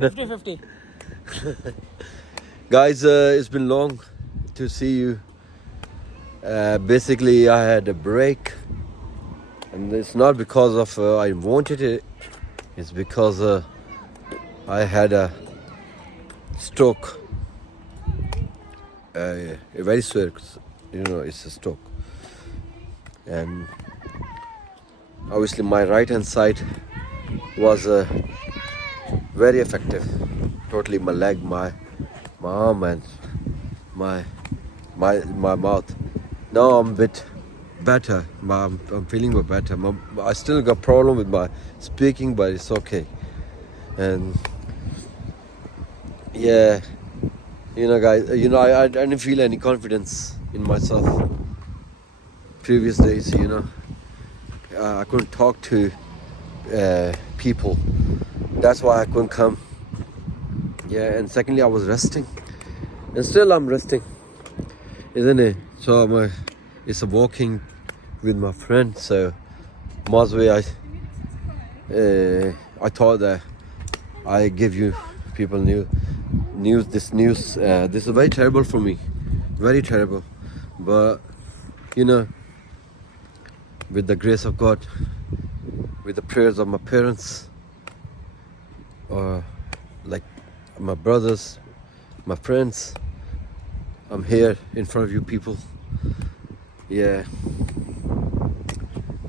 50-50. Guys, it's been long to see you. Basically, I had a break, and it's not because of I wanted it. It's because I had a stroke. A very serious, it's a stroke. And obviously my right hand side was very effective. Totally my leg, my arm and my mouth. Now I'm a bit better. I'm feeling a bit better. I still got problem with my speaking, but it's okay. And yeah, guys, I didn't feel any confidence in myself previous days. I couldn't talk to people. That's why I couldn't come. Yeah, and secondly, I was resting, and still I'm resting, isn't it? So it's a walking with my friend. So Mosway, I thought that I give you people news. This is very terrible for me, very terrible. But with the grace of God, with the prayers of my parents, like my brothers, my friends, I'm here in front of you people. Yeah.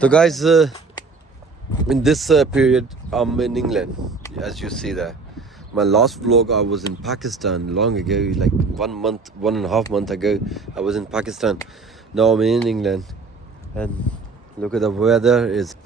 So guys, in this period I'm in England, as you see that. My last vlog I was in Pakistan long ago, like 1.5 months ago I was in Pakistan. Now I'm in England and look at the weather is.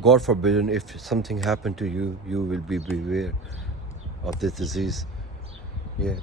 God forbid if something happened to you, you will be beware of this disease. Yeah.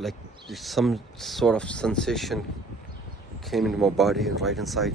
like some sort of sensation came into my body and right inside,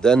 then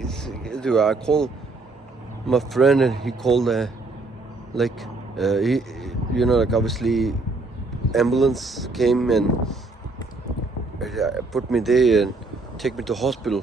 I called my friend and he called like obviously ambulance came and put me there and take me to hospital.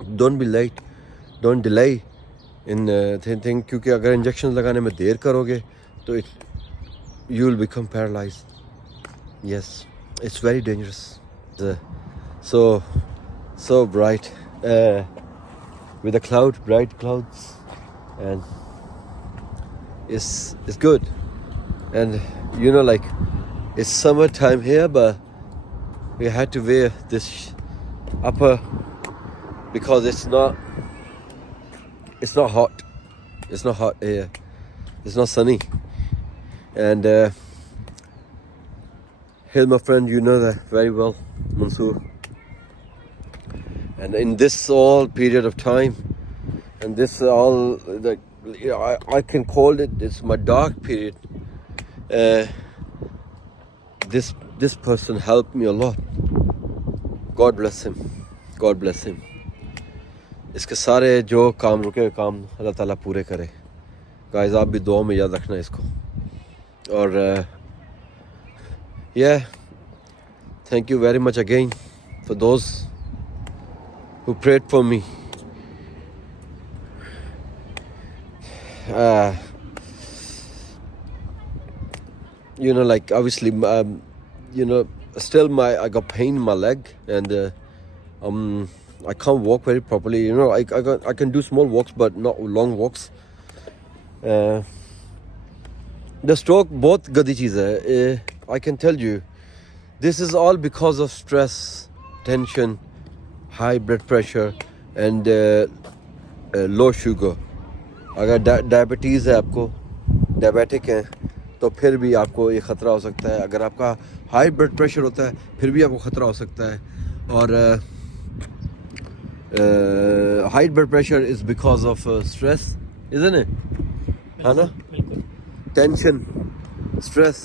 Don't be late, don't delay anything, کیونکہ اگر injection لگانے میں دیر کرو گے تو you will become paralyse. Yes, it's very dangerous. So bright with the bright clouds, and it's good. And you know, like, it's summertime here, but we had to wear this upper because it's not hot. It's not hot here. It's not sunny. And here's my friend, you know that very well, Mansoor. And in this all period of time, and this all, I can call it, it's my dark period. This person helped me a lot. God bless him. God bless him. اس کے سارے جو کام رکے ہوئے کام اللہ تعالیٰ پورے کرے. Guys آپ بھی دعاؤں میں یاد رکھنا اس کو. اور thank you very much again for those who prayed for me. You know, like, obviously, still I got pain in my leg, and I can't walk very properly. You know, I can do small walks, but not long walks. The stroke بہت گدی چیز ہے. I can tell you, this is all because of stress, tension, high blood pressure, and low sugar. اگر diabetes ہے, آپ کو diabetic ہیں, تو پھر بھی آپ کو یہ خطرہ ہو سکتا ہے. اگر آپ کا ہائی بلڈ پریشر ہوتا ہے پھر بھی آپ کو خطرہ ہو سکتا ہے. اور high blood pressure is because of stress, isn't it? ہے نا, ٹینشن, اسٹریس.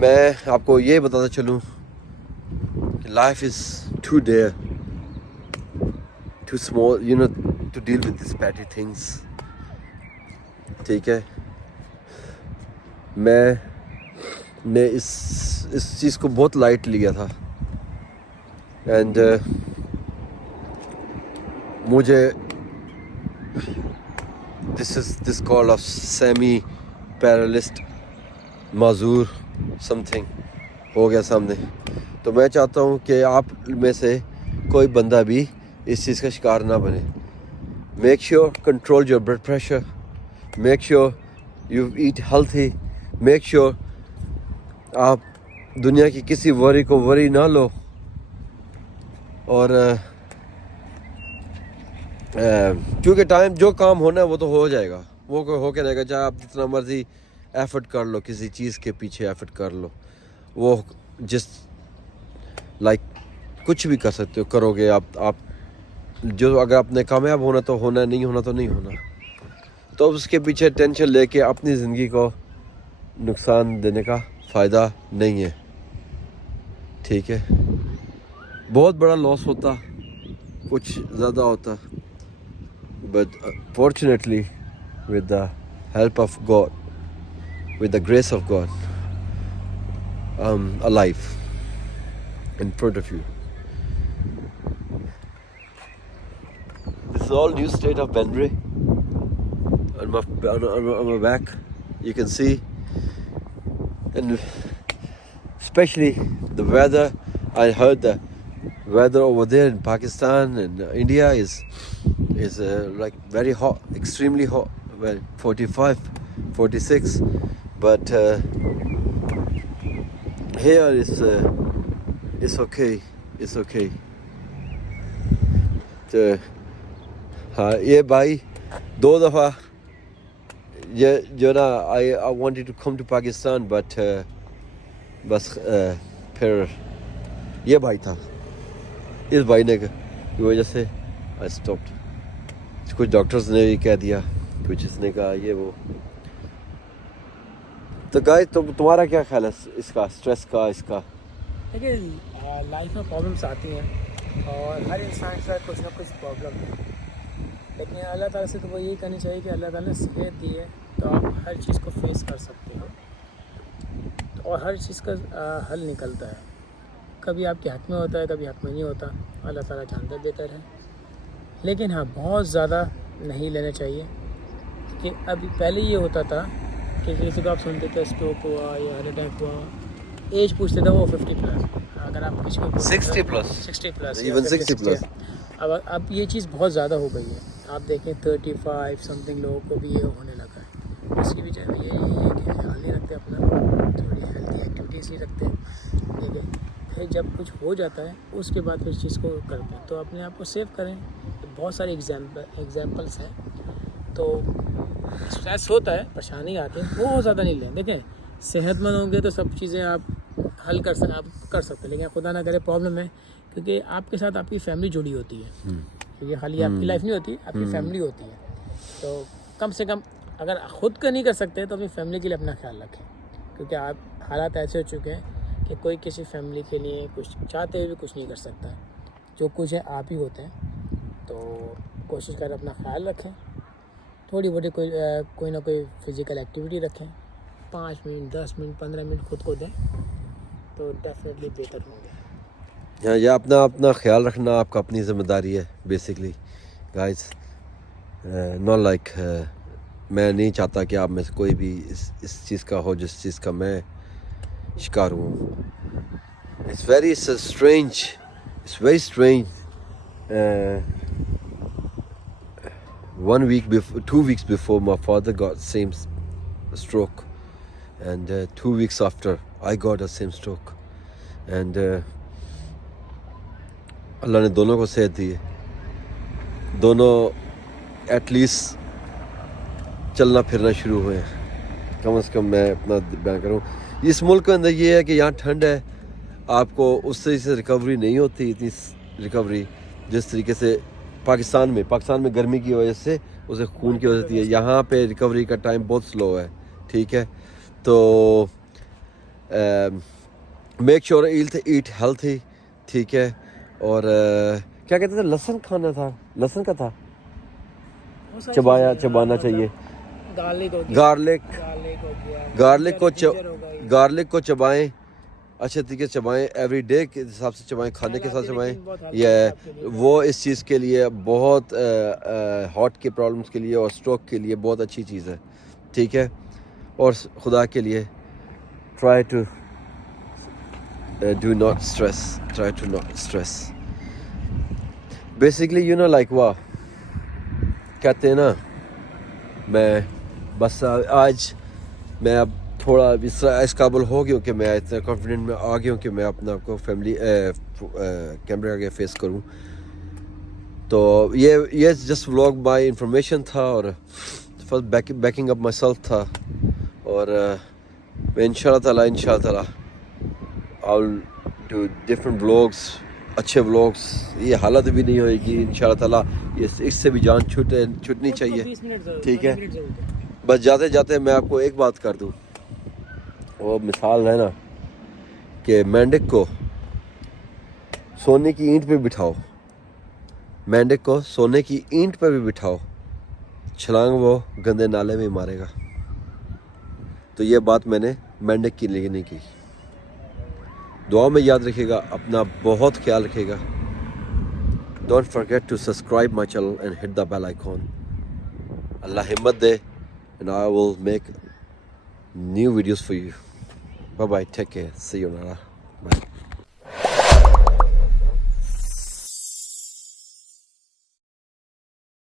میں آپ کو یہ بتاتا چلوں کہ life is too dear, too small, you know, to deal with this petty things. ٹھیک ہے, میں نے اس چیز کو بہت لائٹ لیا تھا. اینڈ مجھے دس کال آف سیمی پیرالسٹ معذور سم تھنگ ہو گیا سامنے. تو میں چاہتا ہوں کہ آپ میں سے کوئی بندہ بھی اس چیز کا شکار نہ بنے. Make sure control your blood pressure, make sure you eat healthy, make sure آپ دنیا کی کسی وری کو وری نہ لو. اور کیونکہ ٹائم, جو کام ہونا ہے وہ تو ہو جائے گا, وہ ہو کے رہے گا. چاہے آپ جتنا مرضی ایفرٹ کر لو, کسی چیز کے پیچھے ایفرٹ کر لو, وہ کچھ بھی کر سکتے ہو, کرو گے آپ جو. اگر آپ نے کامیاب ہونا تو ہونا, نہیں ہونا تو نہیں ہونا. تو اس کے پیچھے ٹینشن لے کے اپنی زندگی کو نقصان دینے کا فائدہ نہیں ہے. ٹھیک ہے, بہت بڑا لاس ہوتا, کچھ زیادہ ہوتا, but fortunately with the help of God, with the grace of God, alive in front of you. This is all new state of Benray. On my back, you can see, and especially the weather. I heard the weather over there in Pakistan and India is like very hot, extremely hot, well, 45, 46. But here it's okay. It's okay. تو ہاں, یہ بھائی دو دفعہ یہ جو نا I wanted to come to Pakistan, but بس پھر یہ بھائی تھا, اس بھائی نے کی وجہ سے I stopped. کچھ ڈاکٹرز نے بھی کہہ دیا, کچھ اس نے کہا یہ وہ. تو گائز تمہارا کیا خیال ہے اس کا, اسٹریس کا, اس کا؟ دیکھیے, لائف میں پرابلمس آتی ہیں اور ہر انسان کے ساتھ کچھ نہ کچھ پرابلم ہے, لیکن اللہ تعالیٰ سے تو وہ یہی کرنی چاہیے کہ اللہ تعالیٰ نے صحت دی ہے تو آپ ہر چیز کو فیس کر سکتے ہو, اور ہر چیز کا حل نکلتا ہے. کبھی آپ کے حق میں ہوتا ہے, کبھی حق میں نہیں ہوتا, اللہ تعالیٰ جانتا بہتر ہے. لیکن ہاں بہت زیادہ نہیں لینا چاہیے, کہ ابھی پہلے یہ ہوتا تھا کہ جیسے کہ آپ سنتے تھے اسٹروک ہوا یا ہارٹ اٹیک ہوا, ایج پوچھتے تھے وہ 50+. اگر آپ کسی کو 60+, even 60+. اب یہ چیز بہت زیادہ ہو گئی ہے. آپ دیکھیں 35 سم تھنگ لوگوں کو بھی یہ ہونے لگا ہے. اس کی وجہ یہ ہے کہ خیال نہیں رکھتے اپنا, تھوڑی ہیلتھی ایکٹیویٹیز نہیں رکھتے. ٹھیک ہے, پھر جب کچھ ہو جاتا ہے اس کے بعد پھر اس چیز کو کرتے ہیں, تو اپنے آپ کو سیو کریں. بہت سارے ایگزامپلس ہیں. تو اسٹریس ہوتا ہے, پریشانی آتی ہے, وہ زیادہ نہیں لیں. دیکھیں صحت مند ہوں گے تو سب چیزیں آپ حل کر سکتے ہیں, لیکن خدا نہ کرے پرابلم ہے, کیونکہ آپ کے ساتھ آپ کی فیملی جڑی ہوتی ہے. کیونکہ خالی آپ کی لائف نہیں ہوتی, آپ کی فیملی ہوتی ہے. تو کم سے کم اگر خود کا نہیں کر سکتے تو اپنی فیملی کے لیے اپنا خیال رکھیں, کیونکہ آپ حالات ایسے ہو چکے ہیں کہ کوئی کسی فیملی کے لیے کچھ چاہتے ہوئے بھی کچھ نہیں کر سکتا. جو کچھ ہے آپ ہی ہوتے ہیں. تو کوشش کریں اپنا خیال رکھیں, تھوڑی بہت کوئی نہ کوئی فزیکل ایکٹیویٹی رکھیں, 5 منٹ 10 منٹ 15 منٹ خود کو دیں, تو ڈیفینیٹلی بہتر ہوں گے. ہاں, یہ اپنا خیال رکھنا آپ کا اپنی ذمہ داری ہے بیسکلی گائز. ناٹ لائک میں نہیں چاہتا کہ آپ میں سے کوئی بھی اس چیز کا ہو جس چیز کا میں شکار ہوں. It's very strange. 2 weeks before my father got same stroke, and 2 weeks after I got the same stroke, and اللہ نے دونوں کو صحت دی ہے. دونوں ایٹ لیسٹ چلنا پھرنا شروع ہوئے ہیں, کم از کم میں اپنا بیان کروں. اس ملک کے اندر یہ ہے کہ یہاں ٹھنڈ ہے, آپ کو اس طریقے سے ریکوری نہیں ہوتی, اتنی ریکوری جس طریقے سے پاکستان میں گرمی کی وجہ سے اسے خون کی وجہ ہوتی ہے. یہاں پہ ریکوری کا ٹائم بہت سلو ہے. ٹھیک ہے, تو میک شیور ایٹ ہیلتھی. ٹھیک ہے, اور کیا کہتے تھے, لہسن کھانا تھا, لہسن کا تھا, چبانا چاہیے. گارلک کو چبائیں, اچھے طریقے سے چبائیں, ایوری ڈے کے حساب سے چبائیں, کھانے کے ساتھ چبائیں. وہ اس چیز کے لیے بہت ہارٹ کے پرابلمس کے لیے اور اسٹروک کے لیے بہت اچھی چیز ہے. ٹھیک ہے, اور خدا کے لیے try to do not stress. Basically like کہتے ہیں نا, میں بس آج میں اب تھوڑا اس قابل ہو گیا ہوں کہ میں اتنا کانفیڈنٹ میں آ گیا ہوں کہ میں اپنا آپ کو فیملی کیمرے آگے فیس کروں. تو یہ جسٹ ولاگ بائی انفارمیشن تھا, اور first backing up myself تھا, اور میں ان شاء اللہ تعالیٰ I will do different vlogs, اچھے ولاگس. یہ حالت بھی نہیں ہوئے گی ان شاء اللہ تعالیٰ, اس سے بھی جان چھوٹنی چاہیے. ٹھیک ہے, بس جاتے میں آپ کو ایک بات کر دوں. وہ مثال ہے نا کہ مینڈک کو سونے کی اینٹ پہ بٹھاؤ, مینڈک کو سونے کی اینٹ پہ بھی بٹھاؤ, چھلانگ وہ گندے نالے میں مارے گا. تو یہ بات میں نے مینڈک کے لیے نہیں کی. دعا میں یاد رکھے گا, اپنا بہت خیال رکھے گا. Don't forget to subscribe my channel and hit the bell icon. اللہ ہمت دے, and I will make new videos for you. Bye bye, take care, see you later, bye.